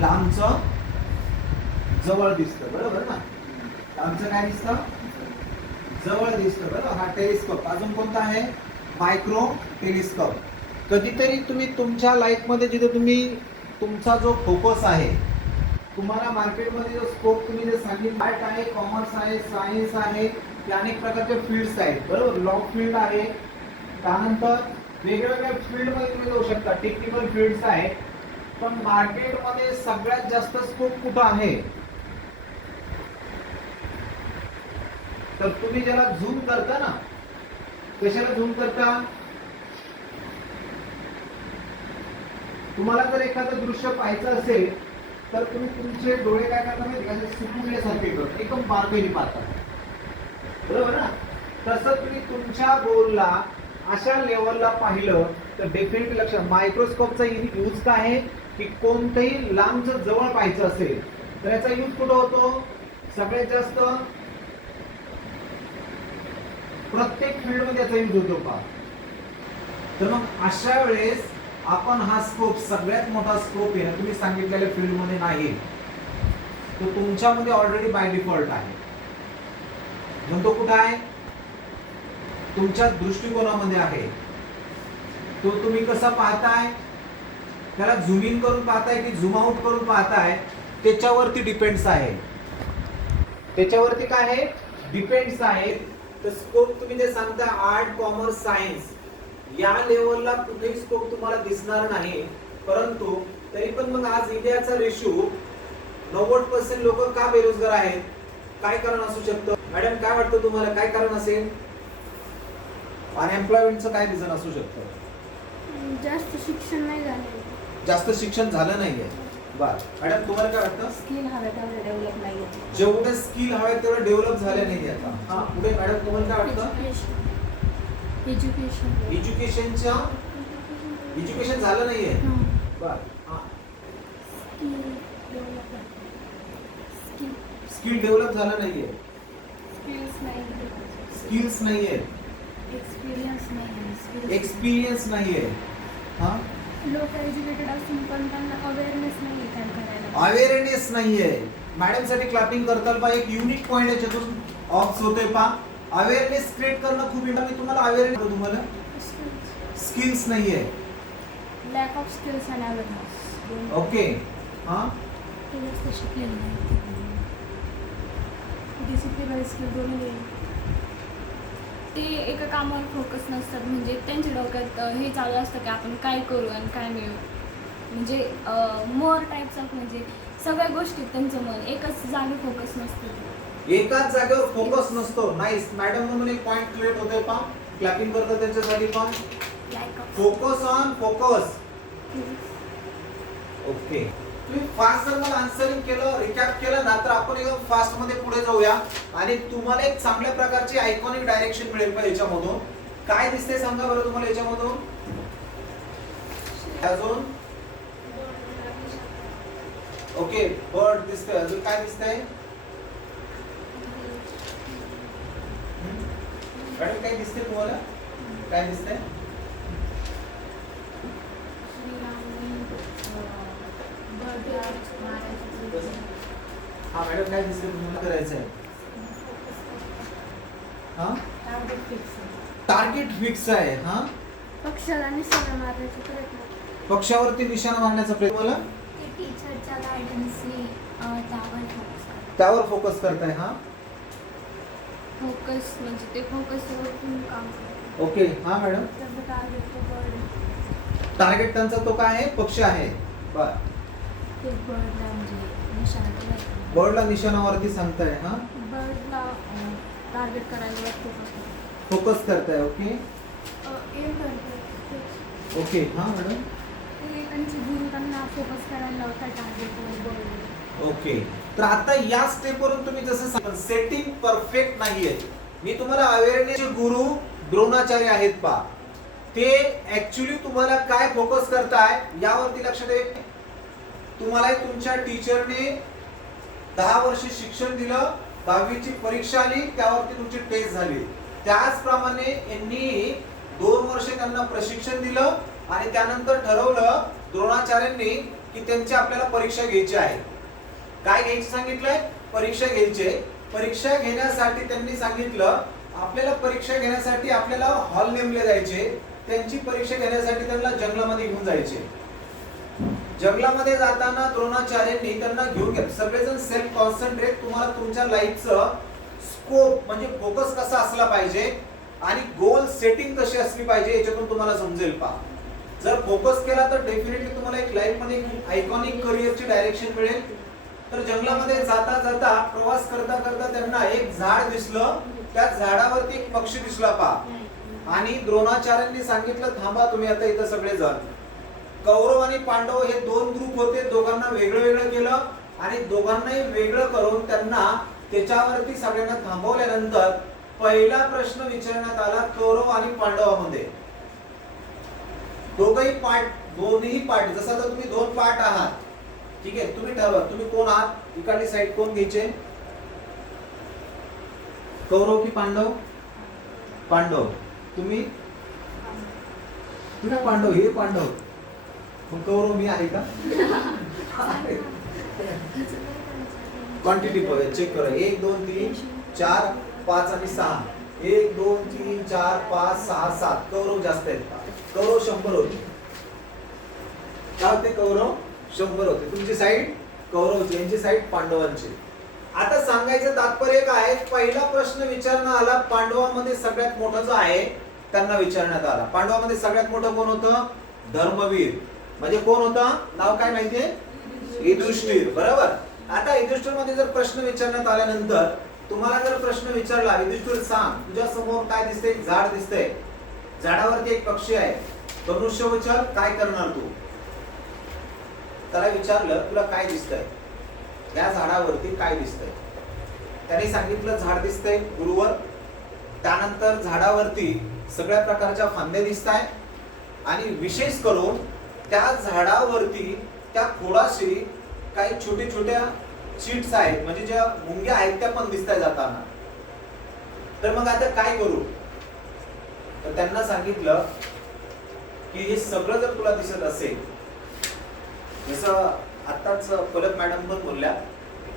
लांबचं जवळ दिसतं, बरोबर ना? लांबचं काय दिसतं? जवळ दिसतं, बरोबर. हा टेलिस्कोप. अजून कोणता आहे? Micro telescope. कधीतरी तुम्ही तुमच्या लाईफमध्ये जिथे तुम्ही तुमचा जो फोकस आहे, तुम्हाला मार्केटमध्ये जो स्कोप तुम्ही जे सांगितलं, आर्ट आहे, कॉमर्स आहे, सायन्स आहे, या अनेक प्रकारचे फील्ड्स आहेत, बरोबर. लॉ फील्ड आहे, त्यानंतर वेगवेगळ्या फील्डमध्ये तुम्ही जाऊ शकता, टेक्निकल फील्ड्स आहेत. पण मार्केटमध्ये सगळ्यात जास्त स्कोप कुठं आहे? तर तुम्ही ज्याला झूम करता ना, कशाला झूम करता? तुम्हाला जर एखादं दृश्य पाहायचं असेल तर तुम्ही तुमचे डोळे काय करता माहिती का, सुकवल्यासारखे करता, एकदम बारकाईने पाहता, बरोबर ना? तसं तुम्ही तुमच्या गोलला अशा लेवलला पाहिलं तर डेफिनेटली लक्षात, मायक्रोस्कोपचा यूज काय आहे की कोणतंही लांबचं जवळ पाहायचं असेल तर याचा यूज कुठं होतो? सगळ्यात जास्त प्रत्येक फील्डमध्ये याचा यूज होतो का? तर मग अशा वेळेस आपण हा स्कोप, सगळ्यात मोठा स्कोप आहे ना, तुम्ही सांगितलेल्या फील्डमध्ये नाही, तो तुमच्यामध्ये ऑलरेडी बाय डिफॉल्ट आहे. म्हणतो कुठे आहे? तुमच्या दृष्टिकोनामध्ये आहे. तो तुम्ही कसा पाहताय, त्याला झूम इन करून पाहताय की झूम आउट करून पाहताय, त्याच्यावरती डिपेंड्स आहे. त्याच्यावरती काय आहे? डिपेंड्स आहे. तर स्कोप तुम्ही जे सांगता आर्ट, कॉमर्स, सायन्स या लेवलला कुठेही स्कोप तुम्हाला दिसणार नाही. परंतु तरी पण मग आज इंडियाचा रेशो 90% लोक का बेरोजगार आहेत? काय कारण असू शकतं? मॅडम काय वाटतं तुम्हाला, काय कारण असेल? अनएम्प्लॉयमेंटचं काय रिझन असू शकतं? जास्त शिक्षण नाही झालं. जास्त शिक्षण झालं नाहीये. बर मॅडम तुम्हाला काय वाटतं? स्किल हवे तेवढे डेव्हलप नाही. जेवढे स्किल हवे तेवढे डेव्हलप झाले नाही आता. हा पुढे मॅडम तुम्हाला काय वाटतं? एज्युकेशन झालं नाहीये. बर हा, स्किल डेव्हलप झालं नाहीये. स्किल्स नाहीये. एक्सपिरियन्स नाहीये. हा, लोक एज्युकेटेड असून पण त्यांना अवेअरनेस नाहीये काय करायला. अवेअरनेस नाहीये. मॅडम साठी क्लॅपिंग करताल पा. एक युनिक पॉइंट याच्यातून ऑफ होतोय पा. अवेअरनेस क्रिएट करणं खूप इम्पॉर्टंट. तुम्हाला अवेअरनेस, तुम्हाला स्किल्स नाहीये. Lack of skills and awareness. Okay. हा, ते जास्त शिकलेले नाही. डिसिप्लिनरी स्किल दोन्ही ते एका कामावर फोकस नसतात. म्हणजे त्यांच्या डोक्यात हे चालू असतं की आपण काय करू आणि काय मिळू. म्हणजे मोर टाईप्स ऑफ, म्हणजे सगळ्या गोष्टीत त्यांचं मन एकच जागी फोकस नसतं. एकाच जागेवर फोकस नसतो. नाईस. मॅडम म्हणून एक पॉइंट क्लिअर होतोय पा. क्लॅपिंग करतो त्यांच्यासाठी पा. Focus on focus. ओके. तुम्ही फास्ट जर मला आन्सरिंग केलं, रिकॅप केलं ना, तर आपण एकदम फास्ट मध्ये पुढे जाऊया आणि तुम्हाला एक चांगल्या प्रकारची आयकॉनिक डायरेक्शन मिळेल का याच्यामधून. काय दिसतंय सांगा बरं तुम्हाला याच्यामधून? अजून ओके, बर्ड दिसतंय. अजून काय दिसतंय? मॅडम काय दिसतंय तुम्हाला? काय दिसतंय? हा मॅडम काय दिसतंय तुम्हाला? करायचं आहे. हा, टार्गेट फिक्स आहे. हा, पक्षाला निशाणा मारण्याचा प्रयत्न. पक्षावरती निशाणा मारण्याचा प्रयत्न. मला टीचरच्या गायडन्सने त्यावर फोकस करताय. हा, फोकस म्हणजे ते फोकसवरून काम करतात. ओके. हा मॅडम, त्याचं टार्गेट तो बर्ड. टार्गेट त्यांचा तो काय आहे? पक्ष आहे. बर, ते बर्डला म्हणजे निशाणा करायचा. बर्डला निशाणावरती सांगताय. हा, बर्डला टार्गेट करायला फोकस करताय. ओके एम करतात. ओके. हा मॅडम, ते त्यांची गुरु त्यांना फोकस करायला लावतात टार्गेटवर बर्ड. ओके. तर आता या स्टेपवरून तुम्ही जसं सेटिंग परफेक्ट नाहीये. मी तुम्हाला अवेअरनेसचे गुरु द्रोणाचार्य आहेत पा. ते ऍक्च्युली तुम्हाला काय फोकस करताय यावरती लक्ष दे. तुम्हाला तुमच्या टीचरने 10 वर्ष शिक्षण दिलं, 10वीची परीक्षा आली, त्यावरती तुमची टेस्ट झाली. त्याचप्रमाणे यांनी 2 वर्ष त्यांना प्रशिक्षण दिलं आणि त्यानंतर ठरवलं द्रोणाचार्यांनी की त्यांची आपल्याला परीक्षा घ्यायची आहे. काय घ्यायची सांगितलंय? परीक्षा घ्यायची. परीक्षा घेण्यासाठी त्यांनी सांगितलं आपल्याला परीक्षा घेण्यासाठी आपल्याला हॉल नेमले जायचे. त्यांची परीक्षा घेण्यासाठी त्यांना जंगलामध्ये घेऊन जायचे. जंगलामध्ये जाताना द्रोणाचार्यांनी त्यांना घेऊन गेले. सगळेजण सेल्फ कॉन्सन्ट्रेट, तुम्हाला तुमच्या लाईफचं स्कोप म्हणजे फोकस कसा असला पाहिजे आणि गोल सेटिंग कशी असली पाहिजे याच्यातून तुम्हाला समजेल. पहा, जर फोकस केला तर डेफिनेटली तुम्हाला एक लाईफ मध्ये आयकॉनिक करिअरची डायरेक्शन मिळेल. तर जंगलामध्ये जाता जाता प्रवास करता करता त्यांना एक झाड दिसलं. त्या झाडावरती एक पक्षी दिसला. पहा, आणि द्रोणाचार्यांनी सांगितलं थांबा तुम्ही आता इथं सगळेजण. कौरव आणि पांडव हे दोन ग्रुप होते. दोघांना वेगळं वेगळं केलं आणि दोघांनाही वेगळं करून त्यांना त्याच्यावरती सगळ्यांना थांबवल्यानंतर पहिला प्रश्न विचारण्यात आला कौरव आणि पांडवामध्ये. दोन्ही पार्ट जसं आता तुम्ही दोन पार्ट आहात, ठीक आहे, तुम्ही ठरवा तुम्ही कोण आहात, इकडली साईड कोण घ्यायचे, कौरव की पांडव? पांडव. तुम्ही पांडव, हे पांडव. मग कौरव मी आहे का? क्वांटिटी चेक करा. 1 2 3 4 5 आणि 6. 1 2 3 4 5 6 7. कौरव जास्त आहेत. कौरव 100 होते. काय होते? कौरव 100 होते. तुमची साईड कौरवची, यांची साईड पांडवांची. आता सांगायचं तात्पर्य काय? पहिला प्रश्न विचारण्यात आला पांडवांमध्ये सगळ्यात मोठा जो आहे त्यांना विचारण्यात आला. पांडवांमध्ये सगळ्यात मोठं कोण होतं? धर्मवीर. म्हणजे कोण होता? नाव काय माहितीये? युधिष्ठिर. बरोबर. आता युधिष्ठिर मध्ये जर प्रश्न विचारण्यात आल्यानंतर तुम्हाला जर प्रश्न विचारला युधिष्ठिर सांग तुझ्या समोर काय दिसतंय? झाड दिसतंय, झाडावरती एक पक्षी आहे, धनुष्य विचार, काय करणार तू? त्याला विचारलं तुला काय दिसतंय? या झाडावरती काय दिसतंय? त्याने सांगितलं झाड दिसतंय गुरुवर. त्यानंतर झाडावरती सगळ्या प्रकारच्या फांद्या दिसतायत आणि विशेष करून त्या झाडावरती त्या खोडाशी काही छोटे छोट्या चीट्स आहेत, म्हणजे ज्या मुंग्या आहेत त्या पण दिसताय जाताना. तर मग आता काय करू? तर त्यांना सांगितलं की हे सगळं जर तुला दिसत असेल, जसं आताच पलक मॅडम पण बोलल्या,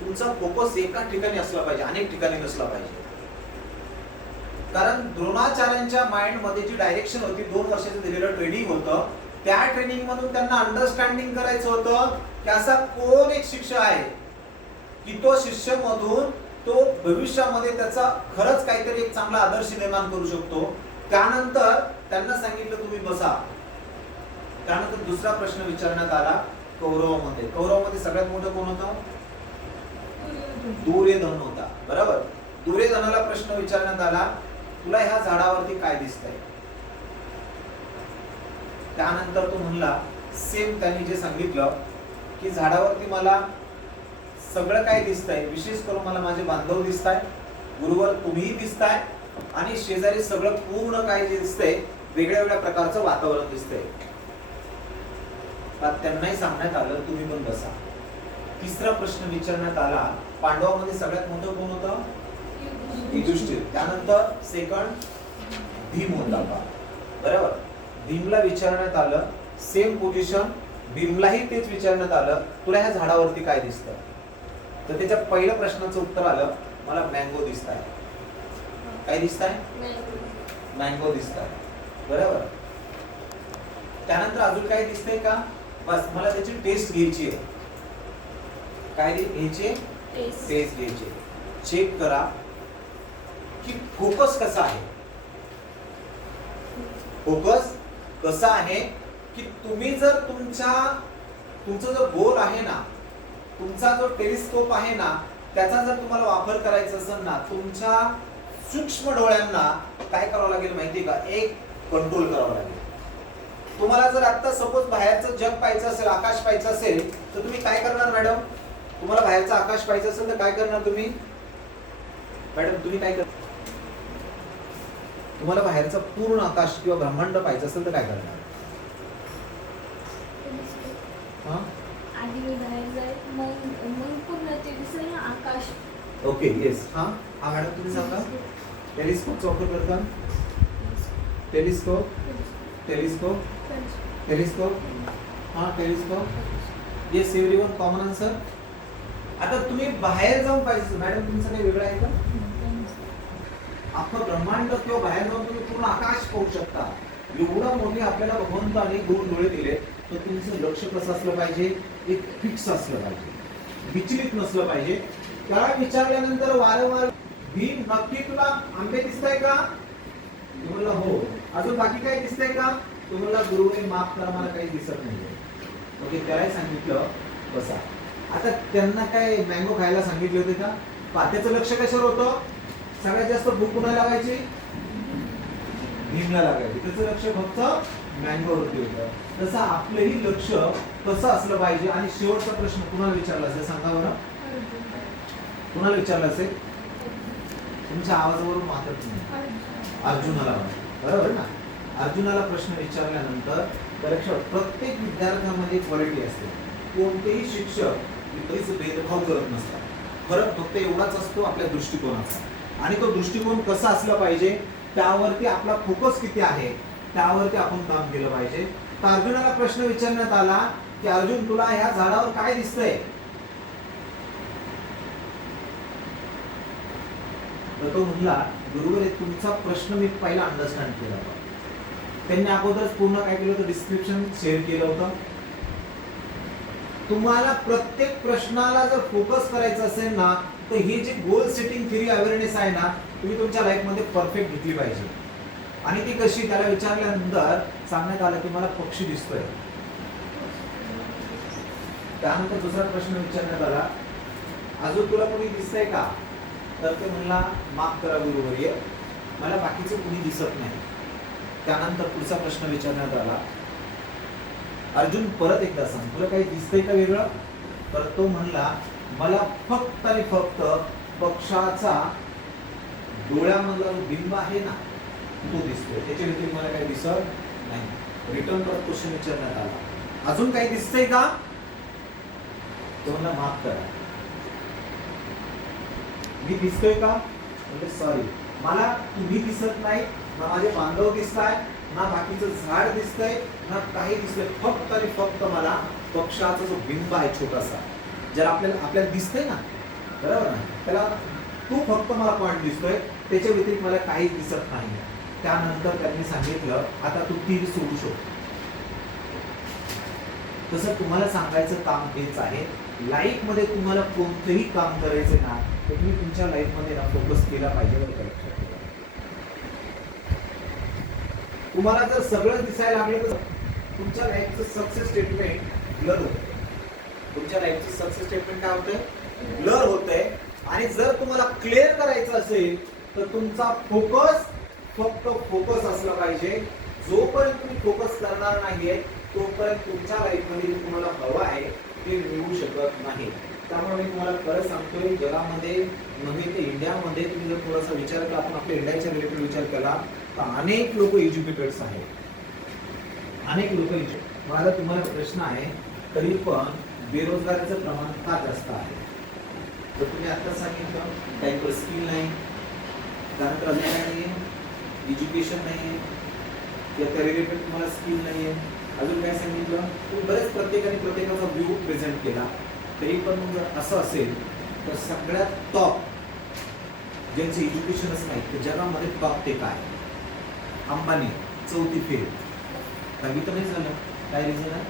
तुमचा फोकस एका ठिकाणी असला पाहिजे, अनेक ठिकाणी नसला पाहिजे. कारण द्रोणाचार्यांच्या माइंड मध्ये जी डायरेक्शन होती, 2 वर्षाचं दिलेलं ट्रेनिंग होतं, त्या ट्रेनिंग मधून त्यांना अंडरस्टँडिंग करायचं होतं की असा कोण एक शिष्य आहे की तो शिष्य मधून तो भविष्यामध्ये त्याचा खरंच काहीतरी एक चांगला आदर्श निर्माण करू शकतो. त्यानंतर त्यांना सांगितलं तुम्ही बसा. त्यानंतर दुसरा प्रश्न विचारण्यात आला कौरवामध्ये. कौरवामध्ये सगळ्यात मोठं कोण होतं? दुर्योधन होता. बरोबर. दुर्योधनाला प्रश्न विचारण्यात आला तुला ह्या झाडावरती काय दिसतंय? त्यानंतर तो म्हणला सेम त्यांनी जे सांगितलं की झाडावरती मला सगळं काय दिसतंय, विशेष करून मला माझे बांधव दिसताय, गुरुवर तुम्हीही दिसताय आणि शेजारी सगळं पूर्ण काय जे दिसतंय वेगळ्या वेगळ्या प्रकारचं वातावरण दिसतंय. त्यांनाही सांगण्यात आलं तुम्ही पण बसा. तिसरा प्रश्न विचारण्यात आला पांडवांमध्ये सगळ्यात मोठं कोण होतं? युधिष्ठिर. त्यानंतर सेकंड भीम होता. बरोबर. भीमला विचारण्यात आलं सेम पोझिशन, भीमलाही तेच विचारण्यात आलं तुला ह्या झाडावरती काय दिसतं? तर त्याच्या पहिल्या प्रश्नाचं उत्तर आलं मला मँगो दिसताय. काय दिसताय? मँगो दिसताय. बरोबर. त्यानंतर अजून काय दिसतंय का? बस मला त्याची टेस्ट घ्यायची आहे. काय घ्यायची? टेस्ट घ्यायची. चेक करा की फोकस कसा आहे. फोकस कसा आहे की तुम्ही जर तुमचा जो गोल आहे ना, तुमचा जो टेलिस्कोप आहे ना, त्याचा जर तुम्हाला वापर करायचा असेल ना, तुमच्या सूक्ष्म डोळ्यांना काय करावं लागेल माहिती का? एक कंट्रोल करावं लागेल. तुम्हाला जर आता सपोज बाहेरचं जग पाहायचं असेल, आकाश पाहायचं असेल, तर तुम्ही काय करणार मॅडम? तुम्हाला बाहेरचं आकाश पाहायचं असेल तर काय करणार तुम्ही? मॅडम तुम्ही काय करणार? तुम्हाला बाहेरचं पूर्ण आकाश किंवा ब्रह्मांड पाहायचं असेल तर काय करणार? आधी बाहेर जाईल, मग पूर्ण ते दिसेल ना आकाश. ओके. येस. हा मॅडम तुम्ही सांगा. टेलिस्कोपचा वापर करता? Telescope. Telescope. Telescope. Telescope. Yes everyone common answer. आता तुम्ही बाहेर जाऊन पाहिजे मॅडम तुमचं काही वेगळं आहे का? अख्खं ब्रह्मांड किंवा बाहेर जाऊन तुम्ही पूर्ण आकाश पाहू शकता. एवढा मोठे आपल्याला भगवंताने दोन डोळे दिले, तर तुमचं लक्ष कसं असलं पाहिजे? एक फिक्स असलं पाहिजे, विचलित नसलं पाहिजे. त्याला विचारल्यानंतर वारंवार भीम नक्की तुला आंबे दिसताय का? तुम्हाला हो. अजून बाकी काही दिसतंय का? तुम्हाला गुरुने माफ करा मला काही दिसत नाहीये. ओके, त्यालाही सांगितलं बसा. आता त्यांना काय मँगो खायला सांगितले होते का? पात्याचं लक्ष कशावर होतं? सगळ्यात जास्त भूक कुणाला लागायची? भीमला लागायची. त्याचं लक्ष फक्त मँगोवरती होतं. तसं आपलंही लक्ष कसं असलं पाहिजे? आणि शेवटचा प्रश्न कुणाला विचारला असेल सांगा बरं? कुणाला विचारला असेल? तुमच्या आवाजावरून मातत नाही. अर्जुनाला, बरोबर ना? अर्जुनाला प्रश्न विचारल्यानंतर त्या लक्षात प्रत्येक विद्यार्थ्यामध्ये क्वालिटी असते. कोणतेही शिक्षक इतरीच भेदभाव करत नसतात. फरक फक्त एवढाच असतो आपल्या दृष्टिकोनाचा. आणि तो दृष्टिकोन कसा असला पाहिजे, त्यावरती आपला फोकस किती आहे, त्यावरती आपण काम केलं पाहिजे. तर अर्जुनाला प्रश्न विचारण्यात आला की अर्जुन तुला ह्या झाडावर काय दिसतंय? तर तो म्हणला गुरुवर तुमचा प्रश्न मी पहिला अंडरस्टँड केला होता. त्यांनी अगोदरच पूर्ण काय केलं होतं? डिस्क्रिप्शन शेअर केलं होतं. तुम्हाला प्रत्येक प्रश्नाला जर फोकस करायचं असेल ना, तर ही जी गोल सेटिंग थिअरी अवेअरनेस आहे ना, तुम्ही तुमच्या लाईफमध्ये परफेक्ट घेतली पाहिजे. आणि ती कशी? त्याला विचारल्यानंतर सांगण्यात आलं की मला पक्षी दिसतोय. त्यानंतर दुसरा प्रश्न विचारण्यात आला अजून तुला कोणी दिसतंय का? तर ते म्हणला माफ करा गुरुवर्य, मला बाकीचं कोणी दिसत नाही. त्यानंतर पुढचा प्रश्न विचारण्यात आला अर्जुन परत एकदा सांग तुला काही दिसतंय का वेगळं? तर तो म्हणला मला फक्त आणि फक्त पक्षाचा डोळ्यामधला जो बिंब आहे ना तो दिसतोय, त्याच्या व्यतिरिक्त मला काही दिसत नाही. रिटर्न परत क्वेश्चन विचारण्यात आला अजून काही दिसतंय का? तो म्हणला माफ करा मी दिसतोय का? म्हणजे सॉरी मला तुम्ही दिसत नाही, ना माझे बांधव दिसताय, ना बाकीचं झाड दिसतंय, ना काही दिसतंय. फक्त आणि फक्त मला पक्षाचा जो बिंब आहे छोटासा, ज्याला आपल्याला दिसतंय ना, बरोबर ना, त्याला तू फक्त मला पॉइंट दिसतोय, त्याच्या व्यतिरिक्त मला काहीच दिसत नाही. त्यानंतर त्यांनी सांगितलं आता तू तीर सोडू शकतो. तसं तुम्हाला सांगायचं काम हेच आहे. लाईफ मध्ये तुम्हाला कोणतंही काम करायचं ना, तर तुम्ही तुमच्या लाईफ मध्ये ना फोकस केला पाहिजे. तुम्हाला जर सगळं दिसायला लागलं तर तुमच्या लाईफचं सक्सेस स्टेटमेंट ब्लर होतं. तुमच्या लाईफचं सक्सेस स्टेटमेंट काय होतंय? ब्लर होतंय. आणि जर तुम्हाला क्लिअर करायचं असेल तर तुमचा फोकस फक्त फोकस असला पाहिजे. जोपर्यंत तुम्ही फोकस करणार नाहीये तोपर्यंत तुमच्या लाईफमध्ये तुम्हाला हवं आहे ते मिळू शकत नाही. त्यामुळे मी तुम्हाला खरं सांगतोय, जगामध्ये नव्हे ते इंडियामध्ये तुम्ही जर थोडासा विचार केला, आपण आपल्या इंडियाच्या रिलेटेड विचार केला तर अनेक लोक एज्युकेटेड्स आहेत. अनेक लोक माझा तुम्हाला प्रश्न आहे, तरी पण बेरोजगारीचं प्रमाण का जास्त आहे? जर तुम्ही आता सांगितलं काही स्किल नाही, त्यानंतर अजून काय नाही आहे, एज्युकेशन नाही आहे, किंवा त्या रिलेटेड तुम्हाला स्किल नाही आहे, अजून काय सांगितलं, तुम्ही बरेच प्रत्येकाचा व्ह्यू प्रेझेंट केला. तरी पण जर असं असेल तर सगळ्यात टॉप ज्यांचे एज्युकेशनच नाही तर जगामध्ये टॉप ते काय? अंबानी 4थी फेल. दहावी तर नाही झालं, काय रिझन आहे?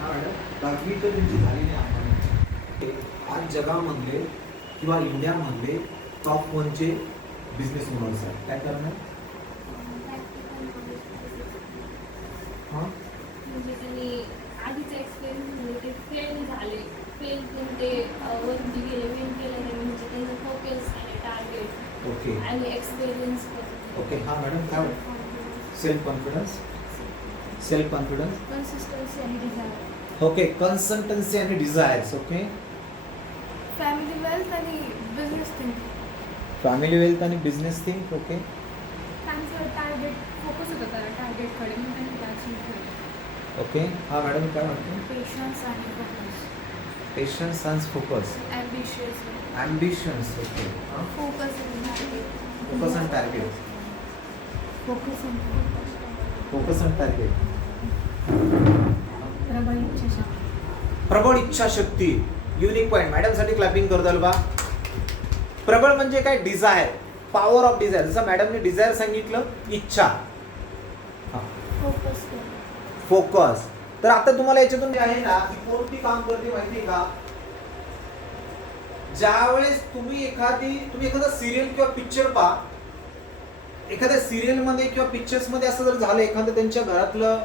हा मॅडम, दहावी तर त्यांची झाली नाही अंबानी. आज जगामधले किंवा इंडियामधले टॉप 1चे बिझनेस ओनर्स आहेत. काय करणार? म्हणजे त्यांनी आधीचे एक्सपिरियन्स म्हणजे ते फेल झाले, फेल ते वरती गेले, फेल केलं नाही म्हणजे त्यांचं फोकस आणि टार्गेट ओके आणि एक्सपिरियन्स. ओके हा मॅडम काय self confidence, self confidence, consistency आणि डिझायर. ओके कन्सल्टन्सी आणि डिझायर्स. ओके फॅमिली वेल्थ आणि बिझनेस थिंकिंग. फॅमिली वेल्थ आणि बिझनेस थिंक. ओके त्यांचं टार्गेट फोकस होतं त्या टार्गेटकडे मग त्यांनी ते अचीव केलं. ओके हा मॅडम काय म्हणतो? पेशन्स आणि फोकस. पेशन्स आणि focus. Ambitious. Ambitions. Okay focus आणि टार्गेट. फोकस आणि टार्गेट. फोकस आणि फोकस आणि टार्गेट. प्रबळ इच्छाशक्ती. प्रबळ इच्छाशक्ती, युनिक पॉइंट. मॅडम साठी क्लॅपिंग करताल बा. प्रबळ म्हणजे काय? Desire, power of desire. जसं मॅडमने डिझायर सांगितलं, इच्छा, फोकस फोकस. तर आता तुम्हाला याच्यातून जे आहे ना, की कोणती काम करते माहिती आहे का? ज्यावेळेस तुम्ही एखादा सिरियल किंवा पिक्चर पहा, एखाद्या सिरियल मध्ये किंवा पिक्चर्स मध्ये असं जर झालं, एखादं त्यांच्या घरातलं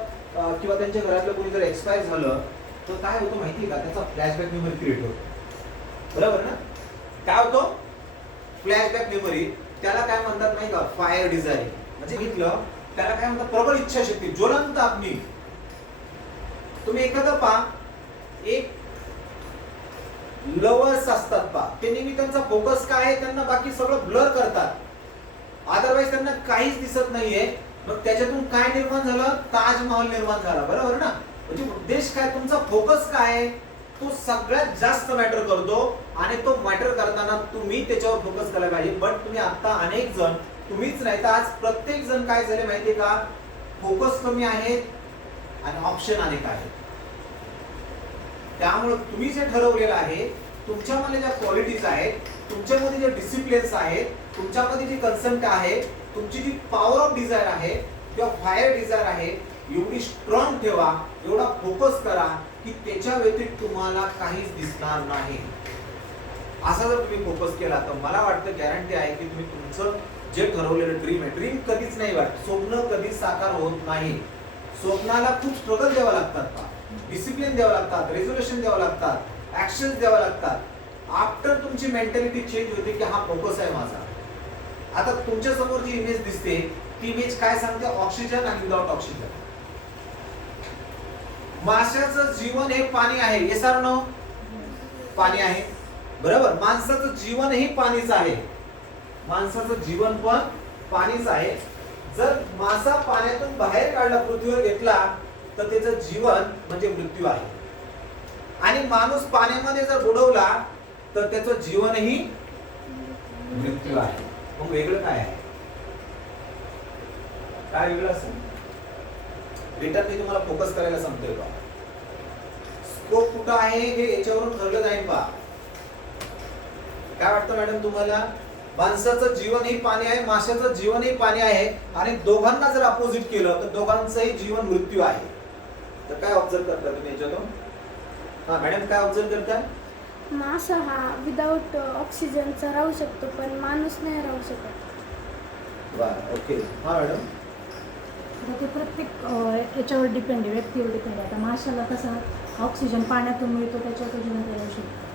किंवा त्यांच्या घरातलं कोणी जर एक्सपायर झालं, तर काय होतं माहिती आहे का? त्याचा फ्लॅशबॅक मेमरी क्रिएट होतो. बरोबर ना? काय होतो? Flashback memory. त्याला काय म्हणतात नाही का? Fire desire. म्हणजे घेतलं त्याला काय म्हणतात? प्रबळ इच्छाशक्ती, ज्वलंत अग्नी. तुम्ही एखादं पहा, एक लवर्स असतात पहा, ते नेहमी त्यांचा फोकस काय आहे? त्यांना बाकी सगळं ब्लर करतात, अदरवाईज त्यांना काहीच दिसत नाहीये. मग त्याच्यातून काय निर्माण झालं? ताजमहल निर्माण झाला. बरोबर ना? म्हणजे उद्देश काय? तुमचा फोकस काय आहे तो सगळ्यात जास्त मॅटर करतो, आणि तो मॅटर करताना तुम्ही त्याच्यावर फोकस करायला पाहिजे. बट तुम्ही आता अनेक जण, तुम्हीच नाही तर आज प्रत्येक जण काय झाले माहितीये का? फोकस कमी आहे आणि ऑप्शन अनेक आहेत. त्यामुळे तुम्ही जे ठरवलेलं आहे, तुमच्यामध्ये ज्या क्वालिटीज आहेत, तुमच्यामध्ये जे डिसिप्लिन्स आहेत, तुमच्यामध्ये जी कन्सेप्ट आहे, तुमची जी पॉवर ऑफ डिझायर आहे किंवा फायर डिझायर आहे, एवढी स्ट्रॉंग ठेवा, एवढा फोकस करा की त्याच्या व्यतिरिक्त तुम्हाला काहीच दिसणार नाही. असा जर तुम्ही फोकस केला तर मला वाटतं गॅरंटी आहे की तुम्ही तुमचं जे ठरवलेलं ड्रीम आहे, ड्रीम कधीच नाही वाटत, स्वप्न कधीच साकार होत नाही. स्वप्नाला खूप स्ट्रगल द्यावं लागतात, डिसिप्लिन द्यावं लागतात, रेझोल्युशन द्यावं लागतात, ऍक्शन द्यावं लागतात. आफ्टर तुमची मेंटॅलिटी चेंज होते की हा फोकस आहे माझा. आता तुमच्या समोर जी इमेज दिसते ती इमेज काय सांगते? ऑक्सिजन आणि विदाउट ऑक्सिजन. माशाचं जीवन हे पाणी आहे. Yes or no? पाणी आहे. बरोबर. माणसाचं जीवन हे पाणीच आहे. माणसाचं जीवन पण पाणीच आहे. जर मासा पाण्यातून बाहेर काढला, पृथ्वीवर घेतला, तर त्याचं जीवन म्हणजे मृत्यू आहे. आणि माणूस पाण्यामध्ये जर बुडवला तर त्याचं जीवनही मृत्यू आहे. मग वेगळं काय आहे? काय वेगळं असेल? रिटर्न मी तुम्हाला फोकस करायला सांगतोय बा. स्कोप कुठं आहे हे याच्यावरून ठरलं जाईल बा. काय वाटतं मॅडम तुम्हाला? माणसाचं जीवन ही पाणी आहे, माशाचं जीवन ही पाणी आहे, आणि दोघांना जर अपोजिट केलं तर दोघांचंही जीवन मृत्यू आहे. तर काय ऑब्झर्व करता तुम्ही याच्यातून? हा मॅडम, काय ऑब्झर्व करता? मासा हा विदाउट ऑक्सिजनचा राहू शकतो, पण माणूस नाही राहू शकत. बरं, ओके. हा मॅडम. ते प्रत्येक याच्यावर डिपेंड आहे, व्यक्तीवर डिपेंड आहे. आता माशाला कसा ऑक्सिजन पाण्यातून मिळतो, त्याच्यावर तो जिवंत राहू शकतो.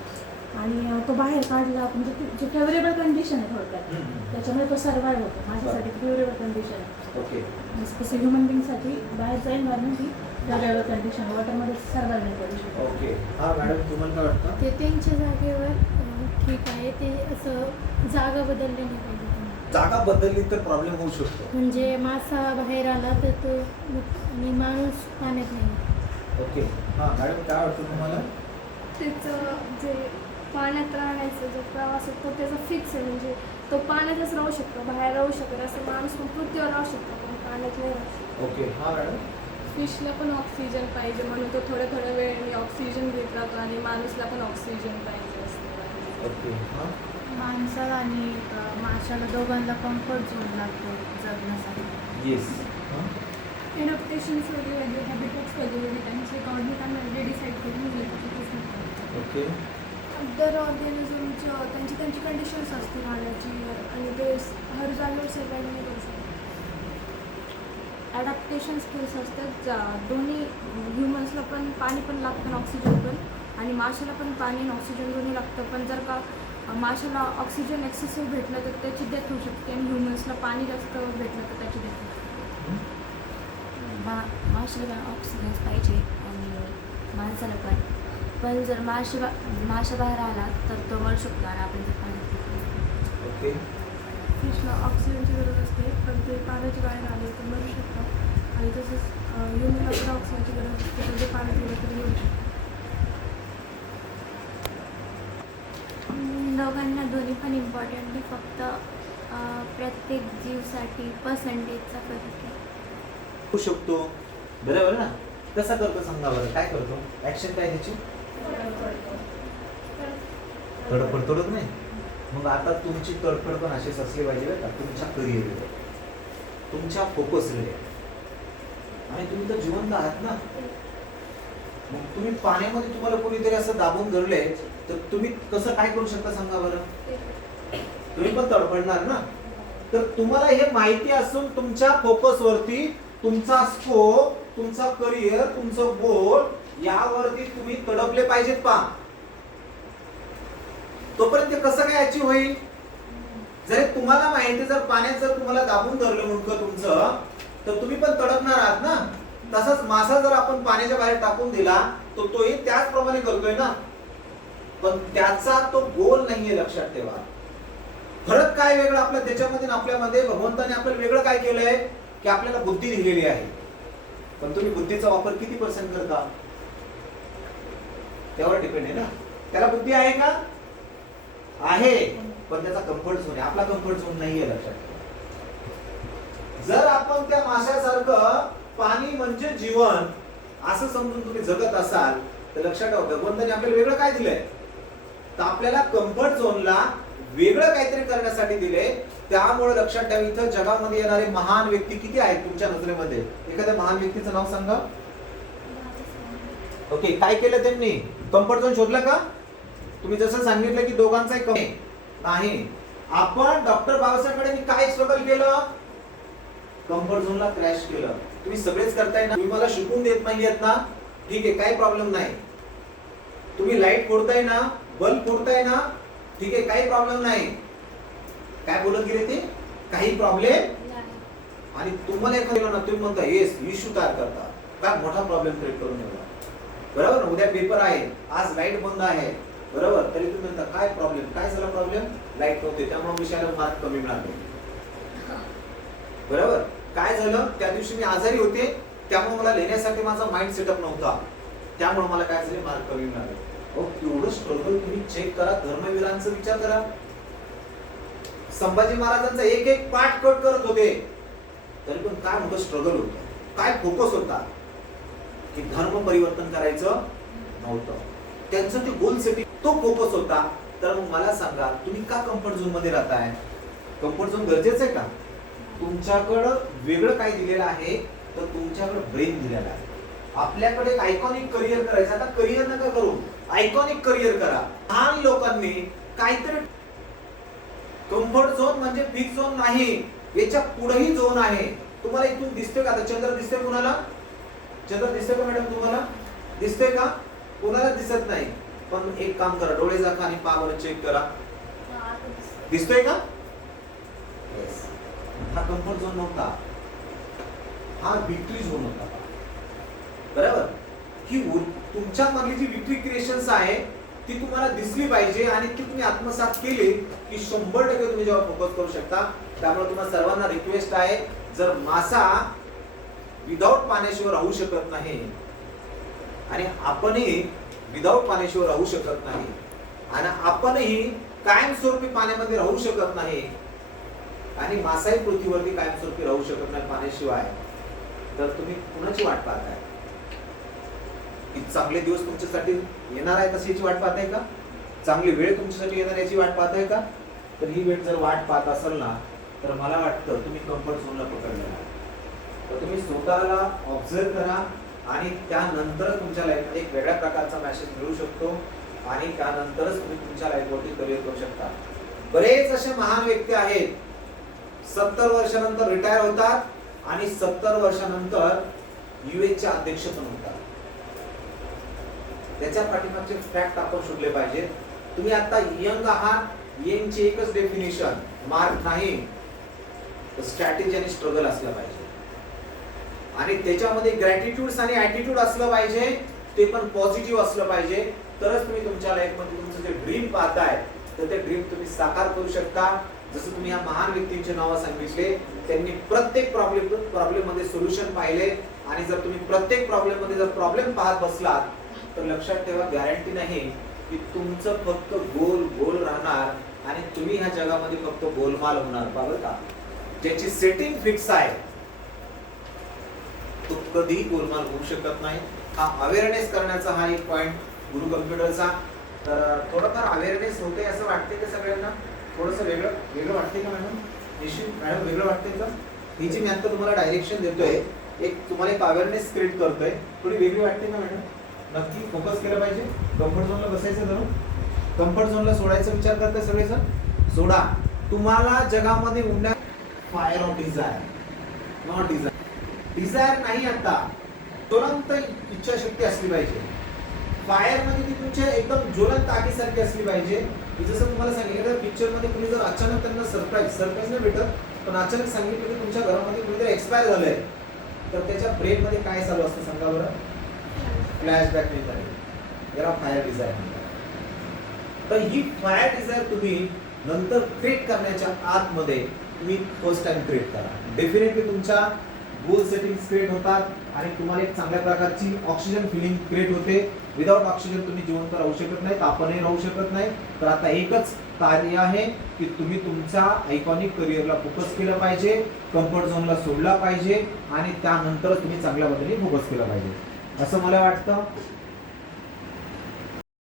आणि तो बाहेर काढला म्हणजे जी फेवरेबल कंडिशन आहे थोडक्यात, त्याच्यामुळे तो सर्वाइव्ह होतो. माझ्यासाठी फेवरेबल कंडिशन आहे. ओके. स्पेशली ह्युमन बिंगसाठी बाहेरचा एन्व्हायरमेंट ही फेवरेबल कंडिशन, वॉटरमध्ये सर्वाइव्ह नाही करू शकतो. ओके. हा मॅडम, तुम्हाला काय वाटतं? ते त्यांच्या जागेवर ठीक आहे. ते असं जागा बदलली नाही पाहिजे. जागा बदलली तर प्रॉब्लेम होऊ शकतो. म्हणजे मासा बाहेर आला तर तो आणि माणूस पाण्यात नाही. ओके. हा मॅडम, काय वाटतं तुम्हाला? त्याचं जे पाण्यात राहण्याचा जो प्रवास आहे तो त्याचा फिक्स आहे. म्हणजे तो पाण्यातच राहू शकतो, बाहेर राहू शकतो. असं माणूस पण पृथ्वीवर राहू शकतो, पण पाण्यात नाही राहू शकतो. ओके. हा मॅडम. फिशला पण ऑक्सिजन पाहिजे, म्हणून तो थोड्या थोड्या वेळाने ऑक्सिजन घेत राहतो, आणि माणूसला पण ऑक्सिजन पाहिजे असतं. ओके. हा. माणसाला आणि माशाला दोघांना कम्फर्ट झोन लागतो जगण्यासाठी. येस. एडॅप्टेशन्स वगैरे हॅबिटॅट्स वगैरे त्यांचे कॉर्डिनेट आम्ही डिसाईड करून दिले. ओके. दर ऑर्गॅनिझमचं त्यांची कंडिशन्स असते राहण्याची, आणि ते हर जागेवर सर्वाइव्ह नाही करू शकतात. ॲडॅप्टेशन स्किल्स असतात. दोन्ही ह्युमन्सला पण पाणी पण लागतं आणि ऑक्सिजन पण, आणि माशाला पण पाणी आणि ऑक्सिजन दोन्ही लागतं. पण जर का माशाला ऑक्सिजन एक्सेसिव्ह भेटलं तर त्याची डेथ होऊ शकते, आणि ह्युमन्सला पाणी जास्त भेटलं तर त्याची डेथ होऊ शकते. माशाला पण ऑक्सिजन पाहिजे आणि माणसाला पण जर माशा बाहेर आला तर तो मरू शकतो, आणि आपण जर पाणी. ओके. फिशला ऑक्सिजनची गरज असते, पण ते पाण्याच्या बाहेर आले तर मरू शकतात. आणि तसंच ह्युमनला पण ऑक्सिजनची गरज असते, पण ते पाण्यात गेलं तरी मरू शकतात. दोघांना दोन्ही पण इम्पॉर्टंट आहे, फक्त प्रत्येक जीवसाठी पर्सेंटेजचा फरक आहे. होऊ शकतो. बरोबर ना? कसा करतो सांगा बरं, काय करतो, ऍक्शन काय त्याची? तडफड तोडत नाही. मग आता तुमची तडफड पण अशीच असली पाहिजे बरं का, तुमच्या करिअरवर, तुमच्या फोकसवर. आणि तुम्ही तर जिवंत आहात ना. मग तुम्ही पाण्यामध्ये तुम्हाला कोणीतरी असं दाबून धरले तर तुम्ही कसं काय करू शकता सांगा बरं? तुम्ही पण तडफडणार ना. तर तुम्हाला हे माहिती असून तुमच्या फोकसवरती तुमचा स्कोप, तुमचा करिअर, तुमचं गोल यावरती तुम्ही तडपले पाहिजेत पा. तोपर्यंत कसं काय अचीव होईल? जर तुम्हाला माहिती, जर पाण्यात जर तुम्हाला दाबून धरलं मुंडकं तुमचं, तर तुम्ही पण तडपणार आहात ना. तसंच मासा जर आपण पाण्याच्या बाहेर टाकून दिला तर तोही त्याचप्रमाणे करतोय ना. पण त्याचा तो गोल नाहीये, लक्षात ठेवा. फरक काय वेगळं आपल्या त्याच्यामध्ये आणि आपल्यामध्ये? भगवंताने आपल्याला वेगळं काय केलंय की आपल्याला बुद्धी दिलेली आहे. पण तुम्ही बुद्धीचा वापर किती पर्सेंट करता त्यावर डिपेंड आहे ना. त्याला बुद्धी आहे का? आहे, पण त्याचा कम्फर्ट झोन आहे. आपला कम्फर्ट झोन नाहीये, लक्षात ठेवा. जर आपण त्या माशासारखं पाणी म्हणजे जीवन असं समजून तुम्ही जगत असाल तर लक्षात ठेवा, भगवंताने आपल्याला वेगळं काय दिलंय? तर आपल्याला कम्फर्ट झोनला वेगळं काहीतरी करण्यासाठी दिले. त्यामुळे लक्षात ठेवा, इथं जगामध्ये येणारे महान व्यक्ती किती आहेत तुमच्या नजरेमध्ये? एखाद्या महान व्यक्तीचं नाव सांगा. ओके, काय केलं त्यांनी? कम्फर्ट झोन शोधला का? तुम्ही जसं सांगितलं की दोघांचाही कमी नाही. आपण डॉक्टर बाबासाहेबांकडे काय स्ट्रगल केलं? कम्फर्ट झोनला क्रॅश केलं. तुम्ही सगळेच करताय ना. तुम्ही मला शिकून देत नाहीयेत ना, ठीक आहे, काही प्रॉब्लेम नाही. तुम्ही लाईट फोडताय ना, बल्ब फोडताय ना, ठीक आहे, काही प्रॉब्लेम नाही. काय बोलत गेले ते? काही प्रॉब्लेम. आणि तुम्हाला एखादं ना, तुम्ही म्हणता येस, इश्यू तयार करता, काय मोठा प्रॉब्लेम क्रिएट करून ठेवला. बरोबर ना? उद्या पेपर आहे, आज लाईट बंद आहे, बरोबर, तरी तुम्ही म्हणता काय प्रॉब्लेम? काय झाला प्रॉब्लेम? लाईट नव्हते, त्यामुळे विषयाला मार्क कमी मिळाले. बरोबर. काय झालं? त्या दिवशी मी आजारी होते, त्यामुळे मला लिहिण्यासाठी माझा माइंड सेटअप नव्हता, त्यामुळे मला काय झाले? मार्क कमी मिळाले. एवढं स्ट्रगल तुम्ही चेक करा. धर्मवीरांचा विचार करा. संभाजी महाराजांचा एक एक पाठ कट करत होते, तरी पण काय मोठं स्ट्रगल होतं, काय फोकस होता की धर्म परिवर्तन करायचं नव्हतं. त्यांचं ते गोल सेटिंग, तो फोकस होता. तर मग मला सांगा, तुम्ही का कम्फर्ट झोन मध्ये राहताय? कम्फर्ट झोन गरजेचं आहे का? तुमच्याकडं वेगळं काय दिलेलं आहे? तर तुमच्याकडे ब्रेन दिलेला आहे. आपल्याकडे एक आयकॉनिक करिअर करायचं. आता करिअर नका करू, आयकॉनिक करिअर करा. लहान लोकांनी काहीतरी, कम्फर्ट झोन म्हणजे फिक्स झोन नाही, याच्या पुढेही झोन आहे. तुम्हाला इथून दिसतोय का? आता चंद्र दिसतोय कुणाला? चंद्र दिसतोय का मॅडम? तुम्हाला दिसतोय का? कोणाला दिसत नाही. पण एक काम करा, डोळे झाका आणि पावर चेक करा. दिसतोय का? येस. हा कम्फर्ट झोन नव्हता, हा विक्ट्री झोन होता. बरोबर. ही तुमच्या मधली जी विक्ट्री क्रिएशन्स आहे ती तुम्हाला दिसली पाहिजे आणि ती तुम्ही आत्मसात केली की 100% तुम्ही जेव्हा फोकस करू शकता. त्यामुळे तुम्हाला सर्वांना रिक्वेस्ट आहे, जर मासा विदाउट पाण्याशिवाय राहू शकत नाही आणि आपणही विदाउट पाण्याशिवाय राहू शकत नाही आणि आपणही कायमस्वरूपी पाण्यामध्ये राहू शकत नाही आणि मासाही पृथ्वीवरती कायमस्वरूपी राहू शकत नाही पाण्याशिवाय, तर तुम्ही कुणाची वाट पाहताय? की चांगले दिवस तुमच्यासाठी येणार आहे तशी याची वाट पाहताय का? चांगली वेळ तुमच्यासाठी येणार याची वाट पाहताय का? तर ही वेळ जर वाट पाहत असेल ना, तर मला वाटतं तुम्ही कम्फर्ट झोनला पकडलेला आहे. तर तुम्ही स्वतःला ऑब्झर्व करा आणि त्यानंतर तुमच्या लाईफमध्ये एक वेगळ्या प्रकारचा मेसेज मिळू शकतो आणि त्यानंतरच तुम्ही तुमच्या लाईफवरती करिअर करू शकता. बरेच असे महान व्यक्ती आहेत, 70 वर्षानंतर रिटायर होतात आणि 70 वर्षानंतर युएनचे अध्यक्ष पण होतात. त्याच्या पाठीमागचे फॅक्ट आपण शोधले पाहिजेत. तुम्ही आता यंग आहात, यंगची एकच डेफिनेशन, मार्क नाही, स्ट्रॅटेजी आणि स्ट्रगल असलं पाहिजे आणि त्याच्यामध्ये ग्रॅटिट्यूड आणि ऍटिट्यूड असलं पाहिजे, ते पण पॉझिटिव्ह असलं पाहिजे. तरच तुम्ही तुमच्या लाईफमध्ये तुमचं जे ड्रीम पाहताय तर ते ड्रीम तुम्ही साकार करू शकता. जसं तुम्ही या महान व्यक्तींचे नाव सांगितले, त्यांनी प्रत्येक प्रॉब्लेम मध्ये सोल्युशन पाहिले आणि जर तुम्ही प्रत्येक प्रॉब्लेम मध्ये जर प्रॉब्लेम पाहत बसलात तर लक्षात ठेवा, गॅरंटी नाही की तुमचं फक्त गोल गोल राहणार आणि तुम्ही ह्या जगामध्ये फक्त गोलमाल होणार. बघा, ज्याची सेटिंग फिक्स आहे तो कधीही गोलमाल होऊ शकत नाही. हा अवेअरनेस करण्याचा हा एक पॉइंट गुरु कम्प्युटरचा. तर थोडंफार अवेअरनेस होते असं वाटते का सगळ्यांना? थोडंसं वेगळं वाटते का मॅडम? निश्चित मॅडम वेगळं वाटते का? ही जी मी आता तुम्हाला डायरेक्शन देतोय, एक तुम्हाला एक अवेअरनेस क्रिएट करतोय, थोडी वेगळी वाटते का मॅडम? नक्की फोकस केलं पाहिजे. कम्फर्ट झोनला बसायचं जरूर. कम्फर्ट झोनला सोडायचा विचार करताय सगळेजण? सोडा. तुम्हाला जगामध्ये उडण्या fire of desire, not desire. Desire नाही, आता तुरंत इच्छाशक्ती असली पाहिजे. फायर म्हणजे ती तुमच्या एकदम ज्वलंत आगीसारखी असली पाहिजे. मी जसं तुम्हाला सांगितलं पिक्चर मध्ये तुम्ही जर अचानक त्यांना सरप्राईज नाही भेटत, पण अचानक सांगितलं की तुमच्या घरामध्ये कुणीतरी एक्सपायर झालंय, तर त्याच्या ब्रेन मध्ये काय चालू असतं सांगा बरं? फ्लॅशबॅक मिळतात, याला फायर डिझायर म्हणतात. तर ही फायर डिझायर तुम्ही नंतर क्रिएट करण्याच्या आतमध्ये तुम्ही फर्स्ट टाइम क्रिएट करा. डेफिनेटली तुमच्या गोल सेटिंग्स क्रिएट होतात आणि तुम्हाला एक चांगल्या प्रकारची ऑक्सिजन फिलिंग क्रिएट होते. विदाउट ऑक्सिजन तुम्ही जिवंत राहू शकत नाही, तापनही राहू शकत नाही. तर आता एकच कार्य आहे की तुम्ही तुमच्या आयकॉनिक करिअरला फोकस केलं पाहिजे, कम्फर्ट झोनला सोडला पाहिजे आणि त्यानंतर तुम्ही चांगल्या पद्धतीने फोकस केला पाहिजे असं मला वाटतं.